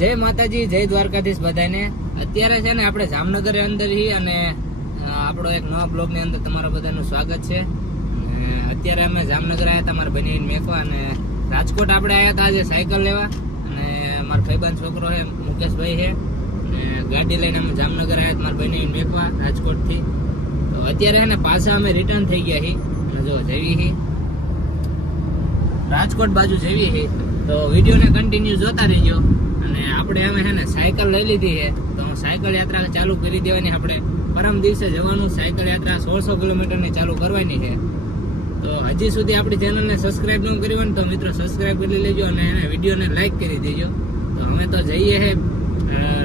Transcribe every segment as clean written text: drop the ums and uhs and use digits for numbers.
જય માતાજી, જય દ્વારકાધીશ બધાને. અત્યારે છે ને આપણે જામનગર અંદર હી અને આપણો એક નવા બ્લોગ ની અંદર તમારા બધાનું સ્વાગત છે. અત્યારે અમે જામનગર આવ્યા હતા મારા બહેન મેકવા, અને રાજકોટ આપણે આવ્યા હતા આજે સાયકલ લેવા, અને મારા ભાઈબંધ છોકરો છે મુકેશભાઈ છે, અને ગાડી લઈને અમે જામનગર આવ્યા હતા મારા બહેન મેકવા રાજકોટ થી. તો અત્યારે છે ને પાછા અમે રિટર્ન થઈ ગયા હી, અને જો જવી હી રાજકોટ બાજુ જવી હી. તો વિડીયો ને કન્ટિન્યુ જોતા રહેજો. અને આપણે અમે છે ને સાયકલ લઈ લીધી છે, તો સાયકલ યાત્રા ચાલુ કરી દેવાની. આપણે પરમ દિવસે જવાનું, સાયકલ યાત્રા 1600 કિલોમીટરની ચાલુ કરવાની છે. તો હજી સુધી આપણી ચેનલને સબસ્ક્રાઇબ ન કરી હોય ને તો મિત્રો સબસ્ક્રાઇબ કરી લેજો અને વિડીયોને લાઈક કરી દેજો. તો અમે તો જઈએ છે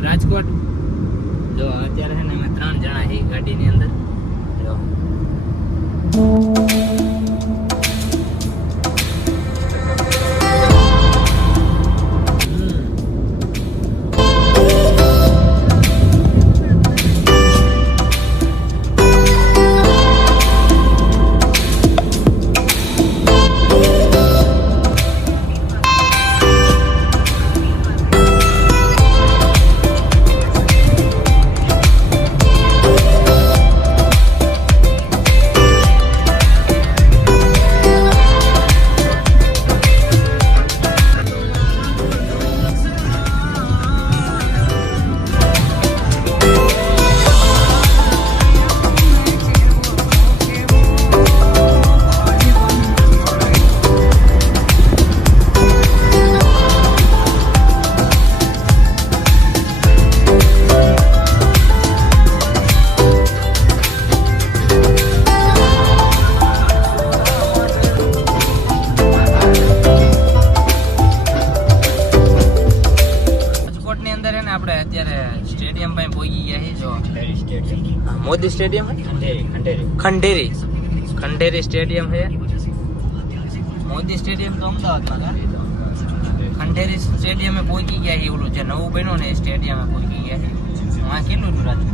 રાજકોટ. જો અત્યારે છે ને અમે 3 જણા છીએ ગાડીની અંદર. જો मोदी स्टेडियम है, खंडेरी स्टेडियम है. मोदी स्टेडियम तो अमदावाद में था. खंडेरी स्टेडियम में पहुंची गया है. ओલું જે નવું બન્યું ને સ્ટેડિયમ में पहुंची ગયા છે. वहां કેટલું દૂર હતું?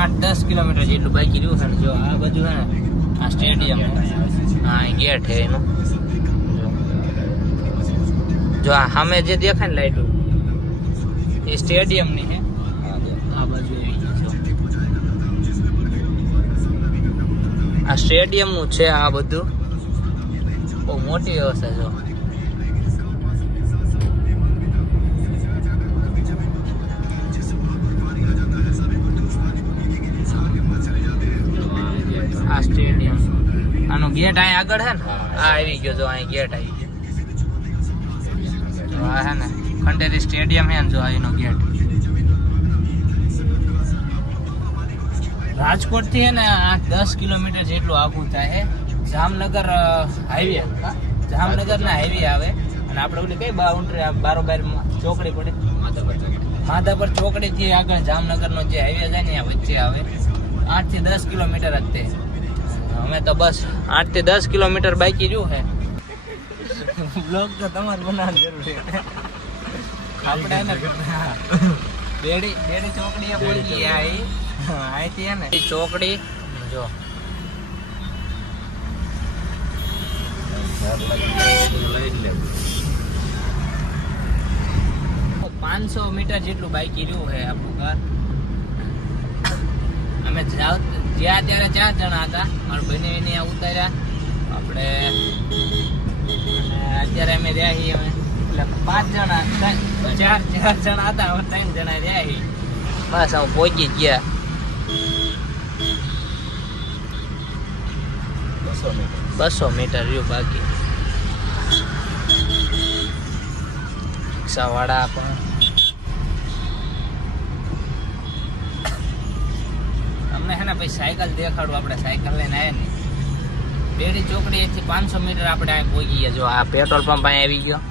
8-10 કિલોમીટર જેટલું બાકી રહ્યું છે. જો આ બાજુ છે ને આ સ્ટેડિયમ છે, આ ગેટ છે એનો. જો આ સામે જે દેખાય ને લાઈટ એ સ્ટેડિયમ ની છે. આ બાજુ આ સ્ટેડિયમ નું છે. આ બધું બહુ મોટી વ્યવસ્થા. જો આ સ્ટેડિયમ, આનો ગેટ અહીં આગળ છે ને, આ આવી ગયો. જો અહીં ગેટ આવી ગયો. આ છે ને ખંડેરી સ્ટેડિયમ છે ને. જો અહીંનો ગેટ રાજકોટ થી છે ને 8-10 કિલોમીટર જેટલું આખું થાય. જામનગર હાઈવે, જામનગર ના હાઈવે આવે. અને આપણે ઓલી કઈ બાઉન્ડ્રી બારોબાર ચોકડી પડે, માધાપર ચોકડી થી આગળ જામનગર નો જે હાઈવે જાય ને ત્યાં વચ્ચે આવે. 8 થી 10 કિલોમીટર જ તે. અમે તો બસ 8 થી 10 કિલોમીટર બાકી રહ્યું છે. બ્લોગ તો તમારે બનાવવાની જરૂર છે. આપણે બેડી ચોકડી પહોંચી અહીંથી ને ચોકડી. જો 500 મીટર જેટલું બાકી રહ્યું છે આપણું ઘર. અમે જ્યાં ત્યારે 4 જણા હતા. મારા બહેને અહીંયા ઉતાર્યા આપણે. અત્યારે અમે રહ્યા છીએ એટલે 5 જણા, 4 જણા હતા, 3 જણા રહ્યા છીએ. બસ હું પહોંચી ગયા. 200 મીટર રહ્યું બાકી. રિક્ષાવાળા પણ અમને છે ને ભાઈ સાયકલ દેખાડું. આપણે સાયકલ લઈને આવ્યા ને બેડી ચોકડી થી 500 મીટર આપણે અહીં પહોંચી ગયા. જો આ પેટ્રોલ પંપ અહીં આવી ગયો.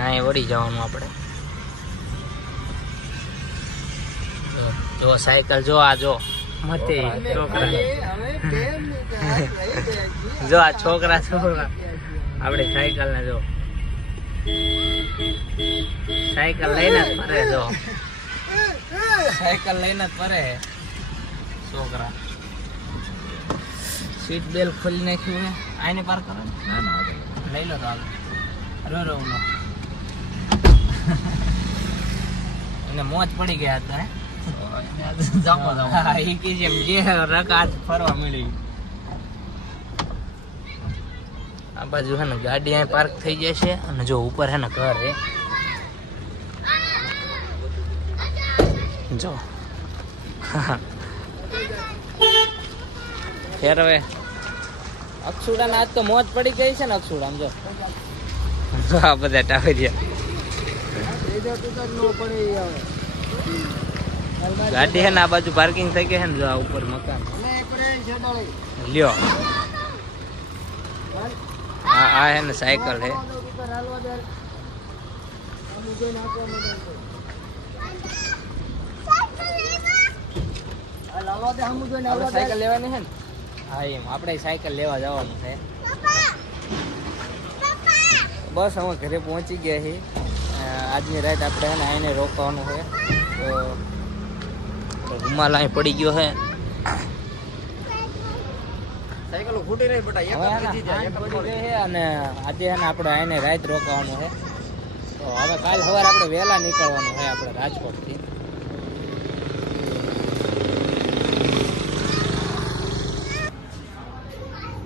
અહીં વળી જવાનું આપણે. જો સાયકલ જો આ જો મતે છોકરા જો આ છોકરા આપણે સાયકલ ને જો સાયકલ લઈને જ ફરે. જો સાયકલ લઈને જ ફરે છોકરા. સીટ બેલ્ટ ખોલી નાખ્યું છે. આને પાર કરો લઈ લો તો હાલ. રો એને મોજ પડી ગયા હતા હે એ કે જેમ જે રકાત ફરવા મળી. આ બાજુ હે ને ગાડી અહીં પાર્ક થઈ જશે અને જો ઉપર હે ને ઘર હે જો ફેર હવે અક્ષુડા આજ તો મોજ પડી ગઈ છે ને અક્ષુડા જો આ બધા ટાવરિયા ગાડી હે ને આ બાજુ પાર્કિંગ થઈ ગઈ છે ને જો આ ઉપર મકાન લ્યો. આ હે ને સાયકલ હે સાયકલ લેવાની છે ને હા એમ આપણે સાયકલ લેવા જવાનું છે. બસ અમે ઘરે પહોંચી ગયા છીએ. આજની રાત આપણે હે ને આઈને રોકવાનું છે તો રૂમાલ અહીં પડી ગયો છે. સાયકલ ફૂટી રહી બેટા અને આજે હે ને આપણે આઈને રાત રોકવાનું છે. તો હવે કાલ સવારે આપણે વહેલા નીકળવાનું છે આપણે રાજકોટથી.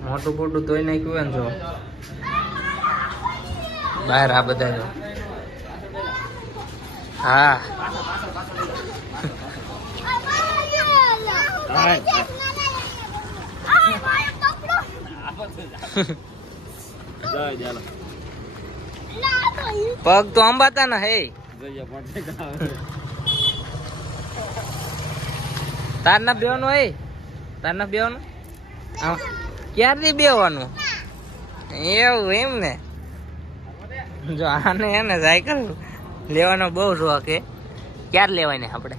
મોટું મોટું ધોઈ નાખ્યું ને જો બહાર આ બધા જો હા પગ તો અંબાતા ને હે તાર ના બેવાનું હે તાર ના બેવાનું ક્યારથી બેવાનું એવું એમ ને. જો આને હે ને સાયકલ લેવાનો બહુ શોખ હે. ક્યારે લેવાની આપણે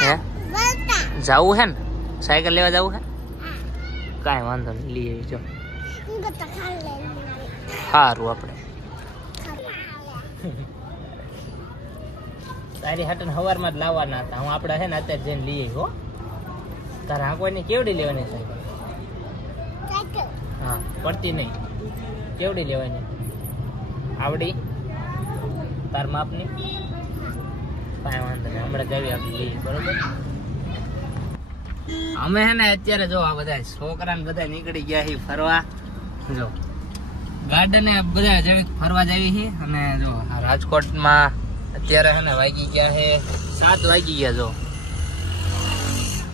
હે જવું હે ને સાયકલ લેવા જવું હે કાંઈ વાંધો નહીં લઈ આવી જો સારું આપણે તારી હાટન સવારમાં જ લાવવાના હતા. હું આપણે છે ને અત્યારે જઈને લઈ આવી હો. તારે આંકવાની કેવડી લેવાની સાયકલ હા પડતી નહીં કેવડી લેવાની આવડી તાર માપની કાંઈ વાંધો નહીં હમણાં જવી આપણે લઈએ બરોબર. અમે હે ને અત્યારે જો આ બધા છોકરા ને બધા નીકળી ગયા છે ફરવા. જો ગાર્ડન બધા જવી ફરવા જવી છે અને જો રાજકોટમાં અત્યારે હે ને વાગી ગયા છે 7 વાગી ગયા. જો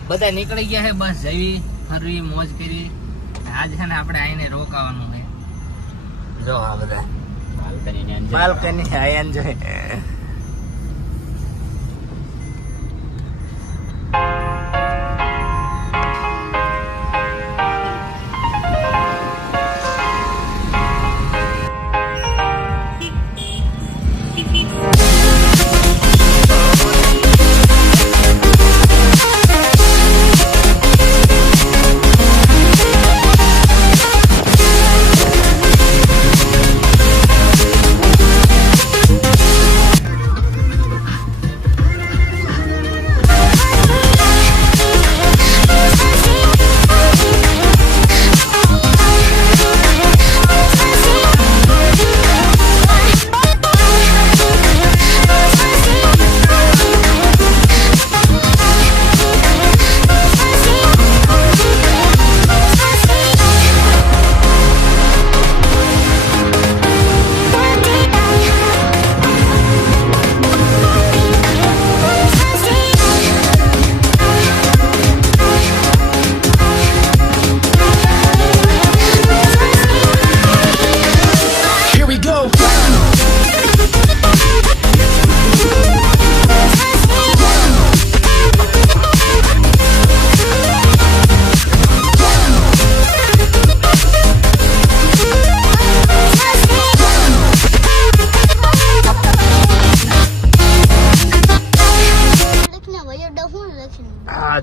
બધા નીકળી ગયા છે બસ જવી ફરવી મોજ કરી. આજ છે ને આપણે આઈને રોકાવાનું છે. જો આ બધા બાલ્કની આયન જોઈ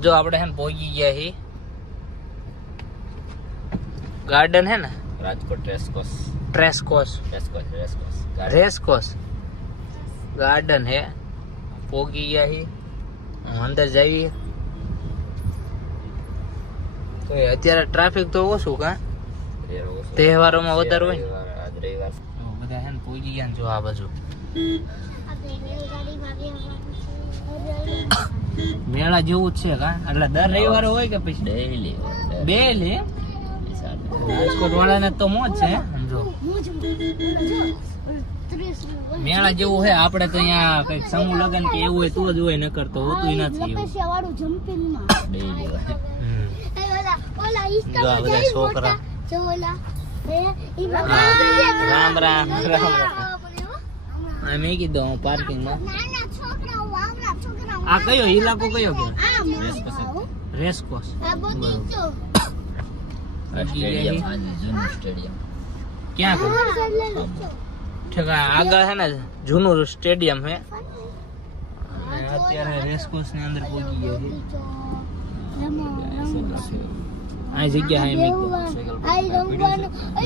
જો આપણે હે ને પહોંચી ગયા છીએ ગાર્ડન હે ને રાજકોટ રેસકોર્સ ગાર્ડન હે. પહોંચી ગયા છીએ અંદર જઈએ તો અત્યારે ટ્રાફિક તો ઓછું કા તહેવારોમાં વધારે હોય ને રવિવાર બધા હે ને પહોંચી ગયા ને જો આ બાજુ મેળા જેવું જ છે કા એટલે દર રવિવારે હોય કે પછી ડેઈલી ડેઈલી રાજકોટ વાળાને તો મોજ છે સમજો મેળા જેવું છે આપણે તો અહીંયા કઈક સમૂહ લગન કે એવું હોય તો જ હોય નકર તો હોતું નથી એવું ડેઈલી હોય જો આ બધા છોકરા રામ રામ રામ રામ મેં કીધું હું પાર્કિંગમાં આ કયો ઇલાકો કયો કે રેસકોસ સ્ટેડિયમ જૂનું સ્ટેડિયમ ક્યાં ઠેકા આગળ છે ને જૂનું સ્ટેડિયમ છે અને અત્યારે રેસકોસ ની અંદર પહોંચી ગયા છે આ જગ્યા હે મેં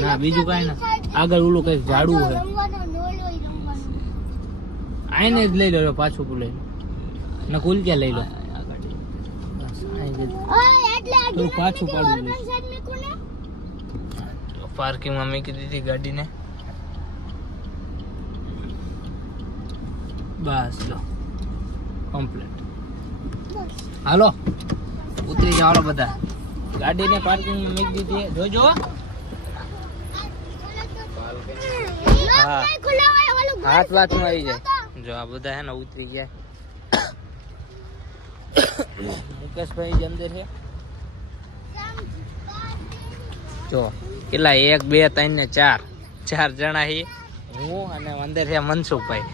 ના બીજું કઈ ના આગળ ઓલું કઈ ઝાડવું છે આઈને જ લઈ લો પાછું લઈ લો ને કુલ ક્યાં લઈ લો પાછું પાડવું પાર્કિંગ માં મૂકી દીધી ગાડીને બસ લો કમ્પ્લીટ હાલો ઉતરી જાઓ બધા ગાડીને પાર્કિંગ માં મૂકી દીધી જોજો હા હાથ વાત માં આવી જાય જો આ બધા હે ને ઉતરી ગયા મુકેશભાઈ જ અંદર છે જો કેટલા 1 2 3 ને 4 જણા છે હું અને અંદર છે મનસુખભાઈ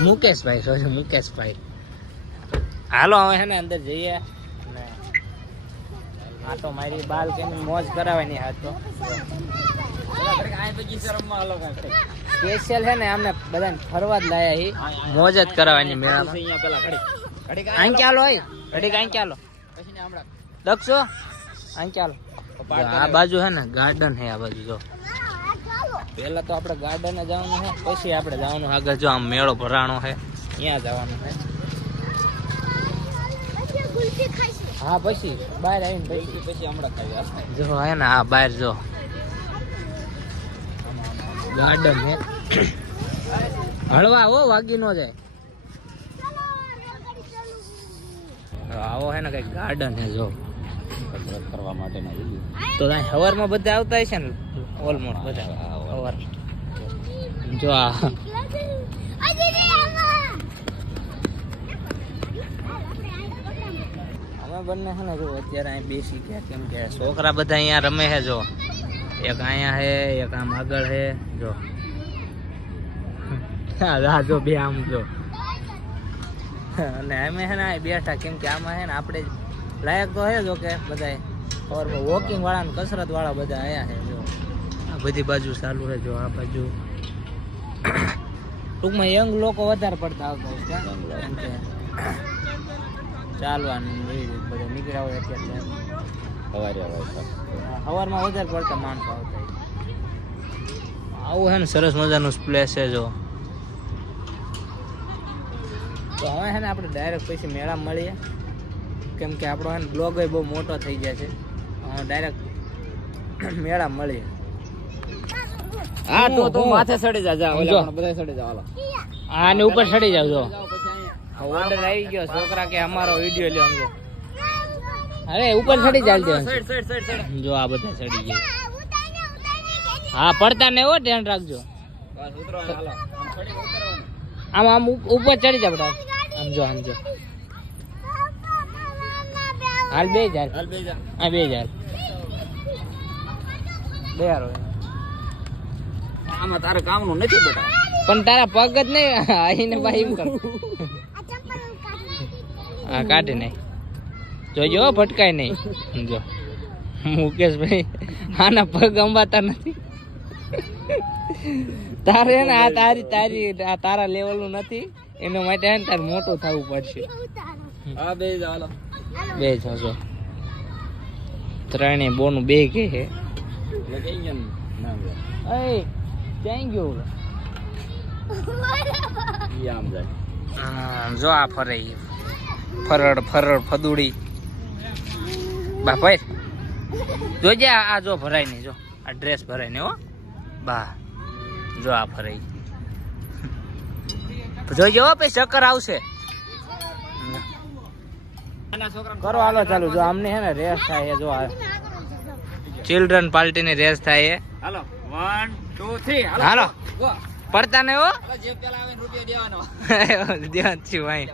મુકેશભાઈ સોરી મુકેશભાઈ હાલો હવે છે ને અંદર જઈએ અને આ તો મારી બાલ કેની મોજ કરાવવાની હાથ તો સ્પેશિયલ છે ને અમને બધાને ફરવા જ લાયા હી મોજ જ કરાવવાની મેળામાં અહીં ચાલો ઘડીક અહીં ચાલો દક્ષો અહીં ચાલો આ બાજુ છે ને ગાર્ડન છે આ બાજુ જો પેલા તો આપણે ગાર્ડન જવાનું છે પછી આપણે જવાનું આગળ જો આમ મેળો ભરાણો છે ત્યાં જવાનું છે હા પછી બહાર આવીને પછી હમણાં ખાવી જો હે ને આ બહાર જો ગાર્ડન હે હળવા હો વાગી નો જાય આવો હે ને કઈ ગાર્ડન હે જો કસરત કરવા માટેના તો ત્યાં સવારમાં બધા આવતા હશે ને ઓલમોસ્ટ બધા સવાર જો આ અમે બંને છે ને જો અત્યારે અહીં બેસી ગયા કેમ કે છોકરા બધા અહીંયા રમે છે જો એક અહીંયા હે એક આમ આગળ હે જો જો બે આમ જો અને અમે છે ને બેઠા કેમ કે આમાં છે ને આપણે લાયક તો હે જો કે બધા વોકિંગ વાળા ને કસરત વાળા બધા આયા છે જો આ બધી બાજુ ચાલુ છે જો આ બાજુ ટૂંકમાં યંગ લોકો વધારે પડતા આવતા હોય કેમ કે ચાલવાનું બધા નીકળ્યા હોય એટલે સવારમાં વધારે પડતા માણસો આવતા હોય આવું છે ને સરસ મજાનું પ્લેસ છે જો તો હવે છે ને આપણે ડાયરેક્ટ પછી મેળા મળીએ કેમ કે આપણો છે ને બ્લોગ બહુ મોટો થઈ જાય છે ડાયરેક્ટ મેળા મળીએ હા તો માથે ચડી જા બધા ચડી જાવ હા ને ઉપર ચડી જાવ જો ઓર્ડર આવી ગયો છોકરા કે અમારો વિડિયો લ્યો સમજો અરે ઉપર ચડી ચાલજો જો આ બધા ચડી ગયા હા પડતા ને હો ધ્યાન રાખજો આમ આમ ઉપર ચડી જા બેટા સમજો સમજો હાલ બે જા હા બે જા બે યાર આમાં તારે કામનું નથી બેટા પણ તારા પગ જ નહીં આઈને ભાઈ એમ કર હા કાઢી નહીં જોજો ભટકાય નહીં જો મુકેશભાઈ આના પગ અંબાતા નથી તારે ને આ તારી તારા લેવલ નું નથી એના માટે હે ને તારે મોટું થવું પડશે હા બે જાવ બે જો ત્રણે બોનું બે કે હે ક્યાં ગયો જો આ ફરે ફરડ ફદુડી બાપાઈ જોજે આ જો ભરાય નહીં જો આ ડ્રેસ ભરાય ને હો બા જો આ ફરાઈ જોઈજો પછી ચક્કર આવશે. કરો હાલો ચાલુ. જો આમને હે ને રેસ થાય છે. જો આ ચિલ્ડ્રન પાર્ટી ની રેસ થાય છે. હાલો 1 2 3 હાલો ગો. પડતા ને હો જે પેલા આવે ને રૂપિયા દેવાનો. ધ્યાન છે ભાઈ.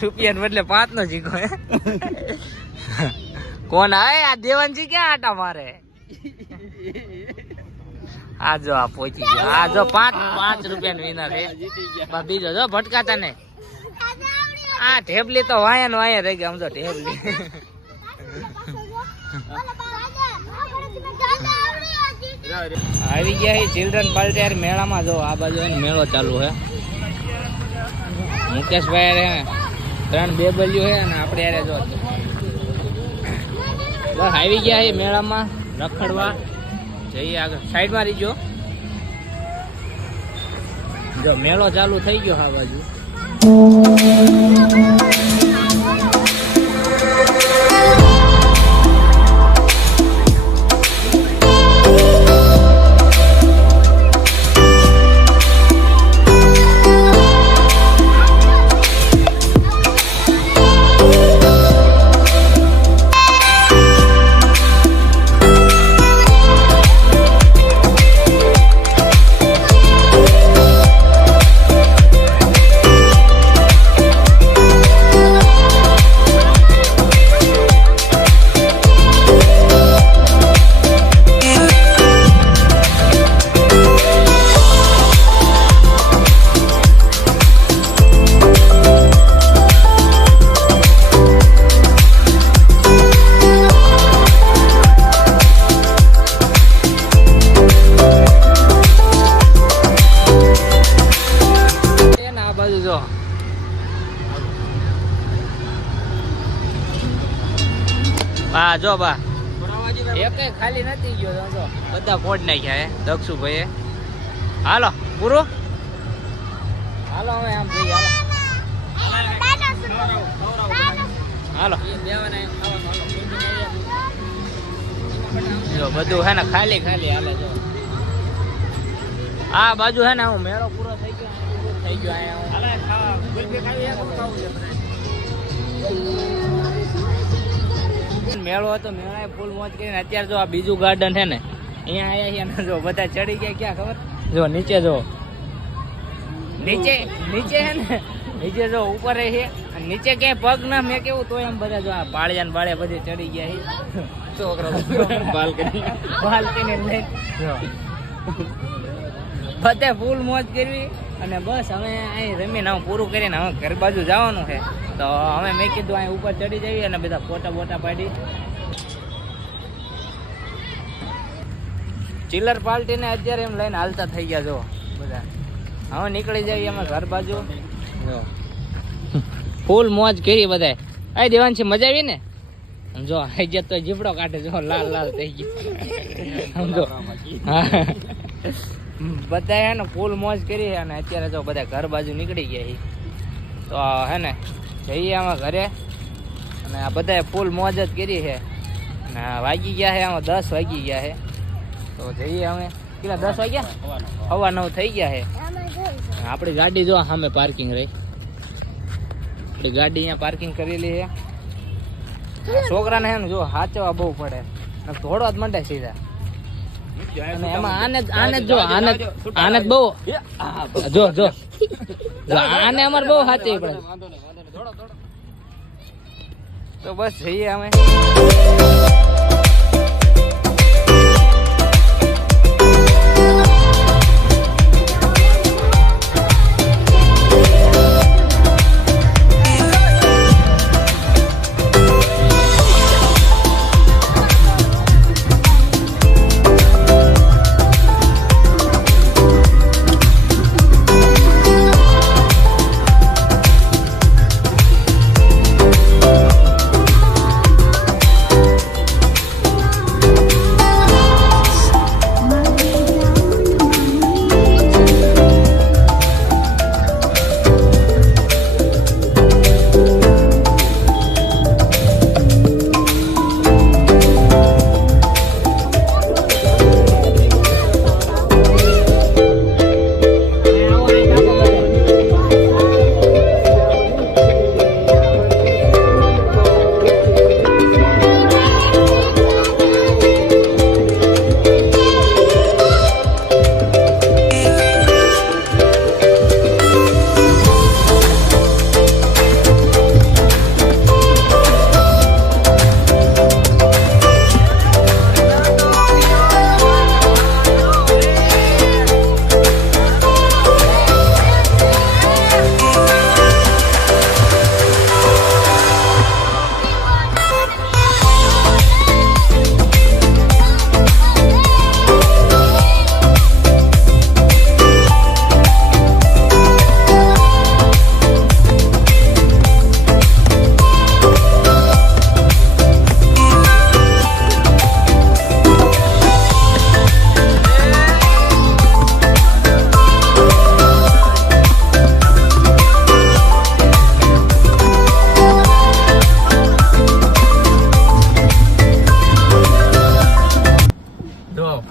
રૂપિયા બદલે 5 નો જીકો હે. કોણ આવે આ દેવાનજી? ક્યાં આટા મારે? આ જો આ પહોંચી ગયો. આ જો 5 રૂપિયા વિનર હે. બા બીજો જો ભટકાતા ને. આ ઢેબલી તો વાયા નો વાયા રહી ગયા. આમ તો ઢેબલી આવી ગયા છે ચિલ્ડ્રન પાર્ટી યાર મેળામાં. જો આ બાજુ એને મેળો ચાલુ છે. મુકેશભાઈ રે 3 બેબલ્યું છે અને આપણે યાર જો બસ આવી ગયા છે મેળામાં રખડવા. જઈએ આગળ સાઈડમાં રહીજો. જો મેળો ચાલુ થઈ ગયો આ બાજુ. હા જો બા એક ખાલી નથી ગયો. જો બધા ફોડ નાખ્યા હે દક્ષુભાઈ. હાલો પૂરું. હાલો હવે આમ જઈએ. હાલો જો બધું હે ને ખાલી ખાલી હાલે. જો આ બાજુ હે ને હું મેળો પૂરો થઈ ગયો. થઈ ગયો મેળો હતો. મેળાએ ફૂલ મોજ કરીને અત્યારે જો આ બીજું ગાર્ડન છે ને અહીંયા આયા છે. જો બધા ચડી ગયા. ક્યાં ખબર? જો નીચે જો નીચે નીચે છે ને નીચે જો ઉપર છે. નીચે ક્યાંય પગ ના મેં કેવું તો એમ બધા જો આ પાળિયા ને બાળે બધે ચડી ગયા છે. છોકરા બાલ્કની લઈ બધે ફૂલ મોજ કરવી. અને બસ હવે અહીં રમીને હવે પૂરું કરીને હવે ઘર બાજુ જવાનું છે. તો હવે મેં કીધું અહીં ઉપર ચડી જઈએ અને બધા ફોટા બોટા પાડી. ચિલ્લર પાર્ટીને અત્યારે એમ લઈને હાલતા થઈ ગયા. જો બધા હવે નીકળી જઈએ અમે ઘર બાજુ. જો ફૂલ મોજ કરી બધાય. આ દેવાંશી મજા આવી ને? જો આજે તો જીબડો કાઢે. જો લાલ લાલ થઈ ગયો. સમજો હા બધા હે ને ફૂલ મોજ કરી. અને અત્યારે જો બધા ઘર બાજુ નીકળી ગયા છે. તો હે ને જઈએ આમાં ઘરે. અને આ બધાએ ફૂલ મોજ જ કરી છે. અને વાગી ગયા છે આમાં 10 વાગી ગયા છે. તો જઈએ અમે. કેટલા 10 વાગ્યા? 9:15 થઈ ગયા છે. આપણી ગાડી જો સામે પાર્કિંગ રહી. આપણી ગાડી અહીંયા પાર્કિંગ કરેલી છે. છોકરાને હે ને જો હાચવા બહુ પડે. થોડો જ મંડે સીધા. અને એમાં આને જો આને બહુ જો જો આને અમારે બહુ સાચી પડે. તો બસ જઈએ અમે.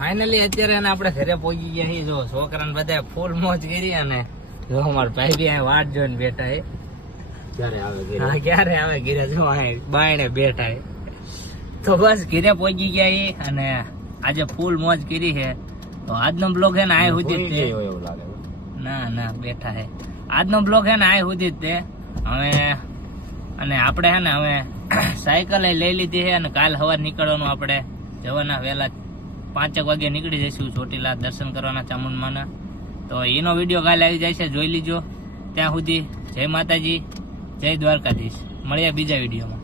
ફાઇનલી અત્યારે એને આપણે ઘરે પહોંચી ગયા છીએ. જો છોકરાને બધા ફૂલ મોજ કરી અને જો અમારા ભાઈ બી અહીં વાટ જોઈને બેઠા હે. હા ક્યારે આવે ઘરે જો અહીં બાયણે બેઠા હે. તો બસ ઘરે પહોંચી ગયા છીએ અને આજે ફૂલ મોજ કરી છે. તો આજનો બ્લોગ છે ને આ સુધી જ તે. ના બેઠા હે. આજનો બ્લોગ છે ને આ સુધી જ તે. હવે અને આપણે છે ને હવે સાયકલ લઈ લીધી છે અને કાલ સવાર નીકળવાનું આપણે જવાના વહેલા 5 વાગે નીકળી જઈશું ચોટીલા દર્શન કરવાના ચામુંડમાના. તો એનો વિડીયો કાલે આવી જાય છે, જોઈ લીજો. ત્યાં સુધી જય માતાજી, જય દ્વારકાધીશ. મળીએ બીજા વિડીયોમાં.